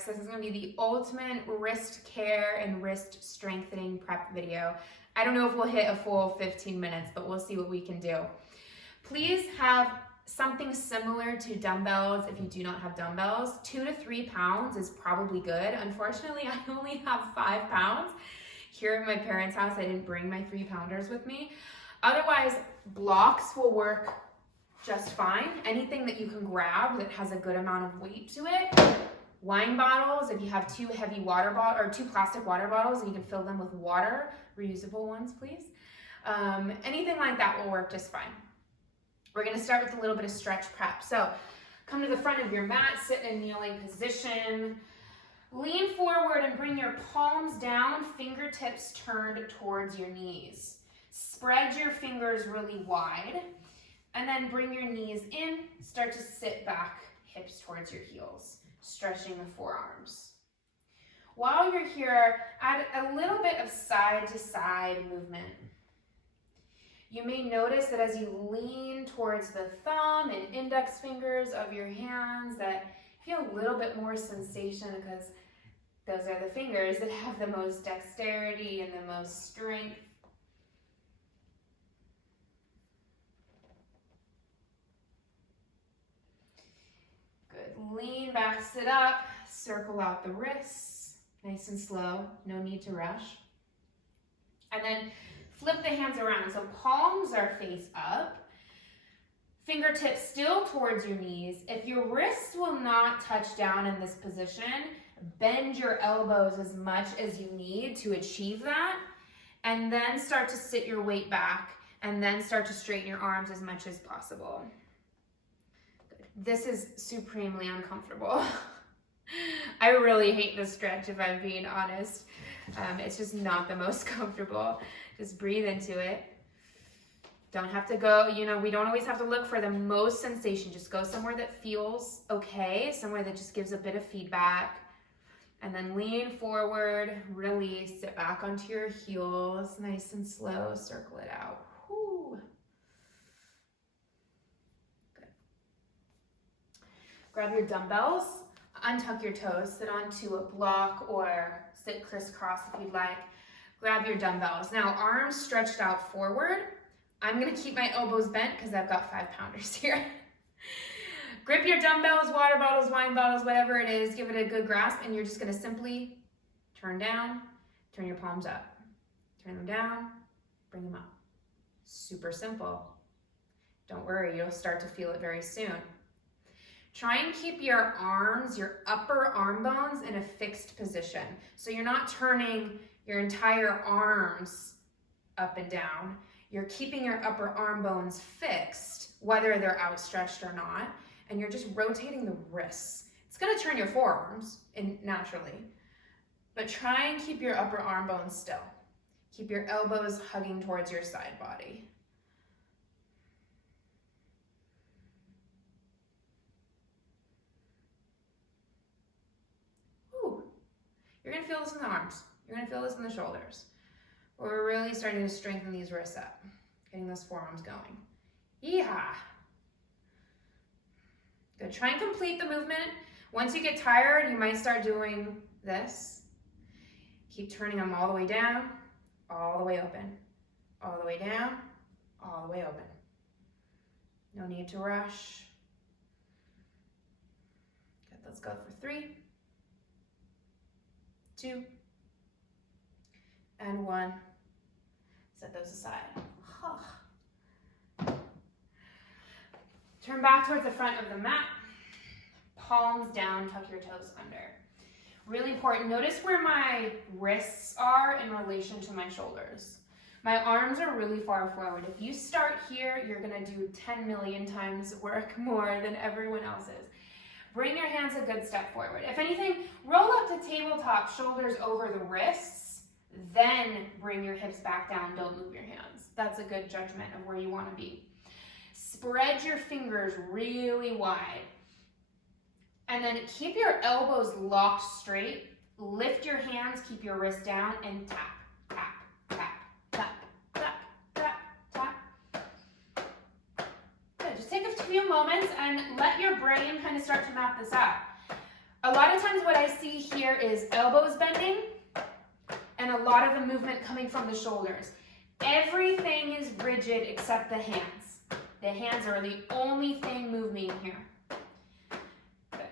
tricks. This is gonna be the ultimate wrist care and wrist strengthening prep video. I don't know if we'll hit a full 15 minutes, but we'll see what we can do. Please have something similar to dumbbells if you do not have dumbbells. 2 to 3 pounds is probably good. Unfortunately, I only have 5 pounds. Here at my parents' house, I didn't bring my 3-pounders with me. Otherwise, blocks will work just fine. Anything that you can grab that has a good amount of weight to it. Wine bottles, if you have 2 heavy water bottles or 2 plastic water bottles and you can fill them with water, reusable ones, please. Anything like that will work just fine. We're gonna start with a little bit of stretch prep. So come to the front of your mat, sit in a kneeling position. Lean forward and bring your palms down, fingertips turned towards your knees. Spread your fingers really wide. And then bring your knees in, start to sit back, hips towards your heels, stretching the forearms. While you're here, add a little bit of side to side movement. You may notice that as you lean towards the thumb and index fingers of your hands, that you feel a little bit more sensation because those are the fingers that have the most dexterity and the most strength. Lean back, sit up, circle out the wrists, nice and slow, no need to rush. And then flip the hands around. So palms are face up, fingertips still towards your knees. If your wrists will not touch down in this position, bend your elbows as much as you need to achieve that. And then start to sit your weight back and then start to straighten your arms as much as possible. This is supremely uncomfortable. I really hate this stretch if I'm being honest. It's just not the most comfortable. Just breathe into it. Don't have to go, we don't always have to look for the most sensation. Just go somewhere that feels okay, somewhere that just gives a bit of feedback. And then lean forward, release, sit back onto your heels, nice and slow, circle it out. Whew. Grab your dumbbells, untuck your toes, sit onto a block or sit crisscross if you'd like. Grab your dumbbells. Now, arms stretched out forward. I'm gonna keep my elbows bent because I've got 5-pounders here. Grip your dumbbells, water bottles, wine bottles, whatever it is, give it a good grasp, and you're just gonna simply turn down, turn your palms up. Turn them down, bring them up. Super simple. Don't worry, you'll start to feel it very soon. Try and keep your arms, your upper arm bones in a fixed position. So you're not turning your entire arms up and down. You're keeping your upper arm bones fixed, whether they're outstretched or not, and you're just rotating the wrists. It's gonna turn your forearms in naturally, but try and keep your upper arm bones still. Keep your elbows hugging towards your side body. You're gonna feel this in the arms. You're gonna feel this in the shoulders. We're really starting to strengthen these wrists up, getting those forearms going. Yeehaw. Good, try and complete the movement. Once you get tired, you might start doing this. Keep turning them all the way down, all the way open, all the way down, all the way open. No need to rush. Good, let's go for 3, 2, and 1. Set those aside. Turn back towards the front of the mat. Palms down, tuck your toes under. Really important, notice where my wrists are in relation to my shoulders. My arms are really far forward. If you start here, you're gonna do 10 million times work more than everyone else's. Bring your hands a good step forward. If anything, roll up to tabletop, shoulders over the wrists, then bring your hips back down, don't move your hands. That's a good judgment of where you wanna be. Spread your fingers really wide. And then keep your elbows locked straight. Lift your hands, keep your wrists down, and tap, tap, tap, tap, tap, tap, tap. Good, just take a few moments and let your brain kind of start to map this out. A lot of times what I see here is elbows bending and a lot of the movement coming from the shoulders. Everything is rigid except the hands. The hands are the only thing moving here. Good.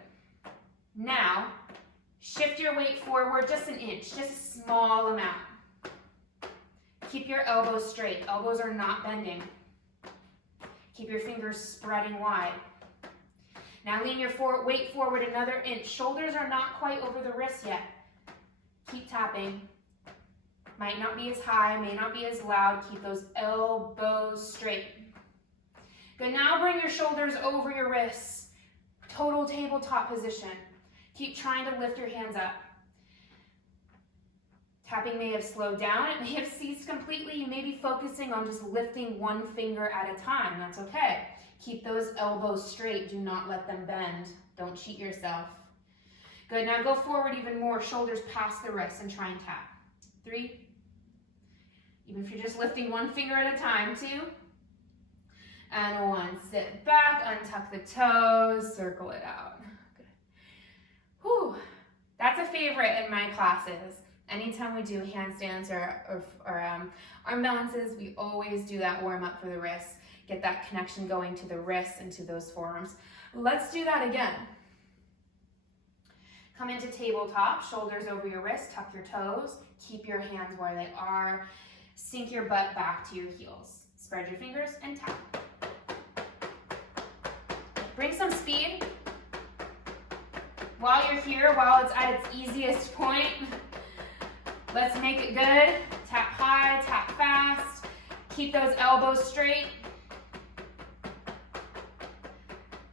Now, shift your weight forward just an inch, just a small amount. Keep your elbows straight. Elbows are not bending. Keep your fingers spreading wide. Now lean your weight forward another inch. Shoulders are not quite over the wrist yet. Keep tapping. Might not be as high, may not be as loud. Keep those elbows straight. Good, now bring your shoulders over your wrists. Total tabletop position. Keep trying to lift your hands up. Tapping may have slowed down. It may have ceased completely. You may be focusing on just lifting one finger at a time. That's okay. Keep those elbows straight. Do not let them bend. Don't cheat yourself. Good, now go forward even more. Shoulders past the wrists and try and tap. 3. Even if you're just lifting one finger at a time. 2. And 1. Sit back, untuck the toes, circle it out. Good. Whew. That's a favorite in my classes. Anytime we do handstands or arm balances, we always do that warm up for the wrists. Get that connection going to the wrists and to those forearms. Let's do that again. Come into tabletop, shoulders over your wrists, tuck your toes, keep your hands where they are, sink your butt back to your heels. Spread your fingers and tap. Bring some speed. While you're here, while it's at its easiest point, let's make it good. Tap high, tap fast. Keep those elbows straight.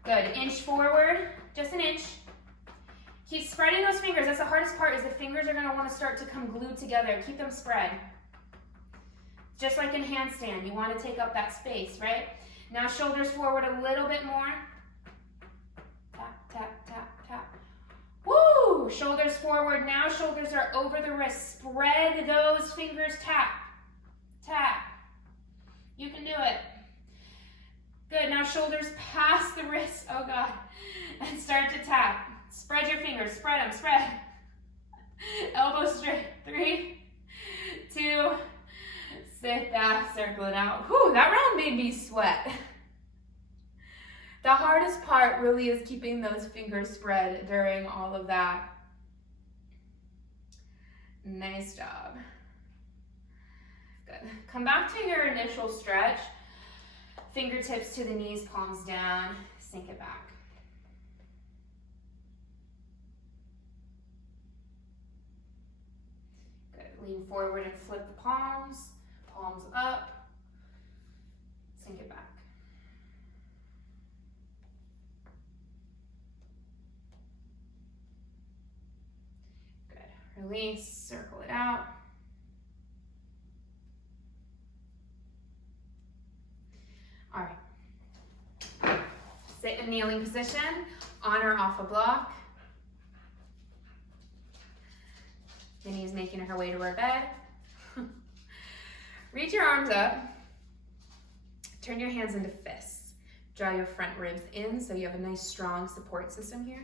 Good, inch forward, just an inch. Keep spreading those fingers. That's the hardest part, is the fingers are gonna wanna start to come glued together. Keep them spread. Just like in handstand, you wanna take up that space, right? Now shoulders forward a little bit more. Tap, tap, tap, tap. Woo! Shoulders forward. Now shoulders are over the wrist. Spread those fingers. Tap, tap. You can do it. Good. Now shoulders past the wrist. Oh God. And start to tap. Spread your fingers. Spread them. Spread. Elbows straight. 3, 2, sit back. Circle it out. Whew, that round made me sweat. The hardest part really is keeping those fingers spread during all of that. Nice job. Good. Come back to your initial stretch. Fingertips to the knees, palms down. Sink it back. Good. Lean forward and flip the palms. Palms up. Sink it back. Release, circle it out. All right. Sit in kneeling position, on or off a block. Minnie's making her way to her bed. Reach your arms up. Turn your hands into fists. Draw your front ribs in so you have a nice strong support system here.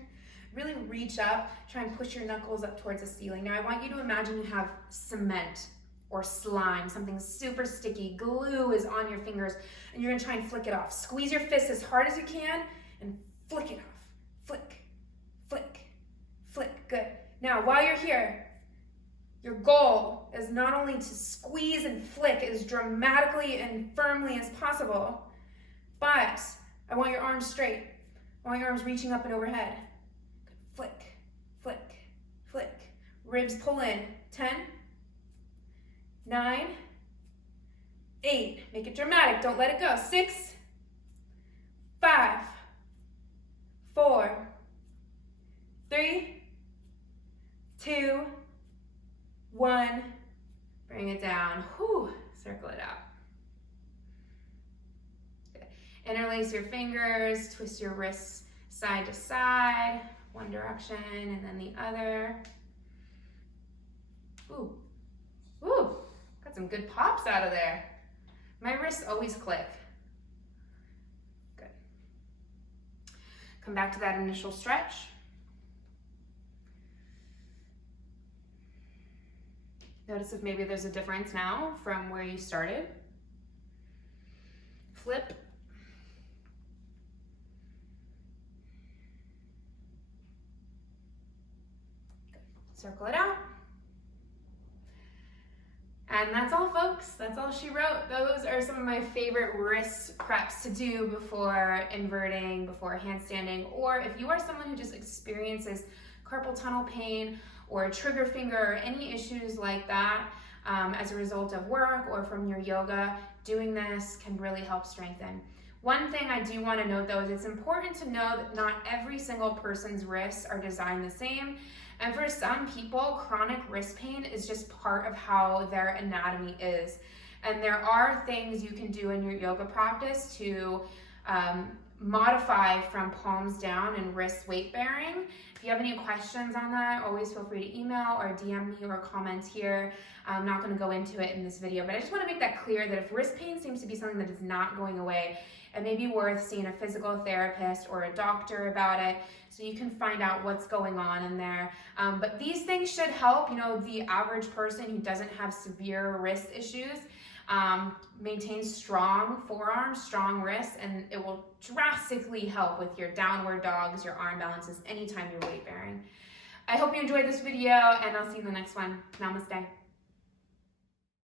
Really reach up, try and push your knuckles up towards the ceiling. Now I want you to imagine you have cement or slime, something super sticky. Glue is on your fingers and you're gonna try and flick it off. Squeeze your fist as hard as you can and flick it off. Flick, flick, flick, good. Now while you're here, your goal is not only to squeeze and flick as dramatically and firmly as possible, but I want your arms straight. I want your arms reaching up and overhead. Flick, flick, flick. Ribs pull in. 10, 9, 8. Make it dramatic. Don't let it go. 6, 5, 4, 3, 2, 1. Bring it down. Whew. Circle it out. Good. Interlace your fingers. Twist your wrists side to side. One direction and then the other. Ooh, ooh, got some good pops out of there. My wrists always click. Good. Come back to that initial stretch. Notice if maybe there's a difference now from where you started. Flip. Circle it out. And that's all, folks. That's all she wrote. Those are some of my favorite wrist preps to do before inverting, before handstanding, or if you are someone who just experiences carpal tunnel pain or trigger finger or any issues like that as a result of work or from your yoga, doing this can really help strengthen. One thing I do want to note though is it's important to know that not every single person's wrists are designed the same. And for some people, chronic wrist pain is just part of how their anatomy is. And there are things you can do in your yoga practice to modify from palms down and wrist weight bearing. If you have any questions on that, always feel free to email or DM me or comment here. I'm not going to go into it in this video, but I just want to make that clear that if wrist pain seems to be something that is not going away, it may be worth seeing a physical therapist or a doctor about it so you can find out what's going on in there. But these things should help, you know, the average person who doesn't have severe wrist issues maintain strong forearms, strong wrists, and it will drastically help with your downward dogs, your arm balances, anytime you're weight bearing. I hope you enjoyed this video, and I'll see you in the next one. Namaste.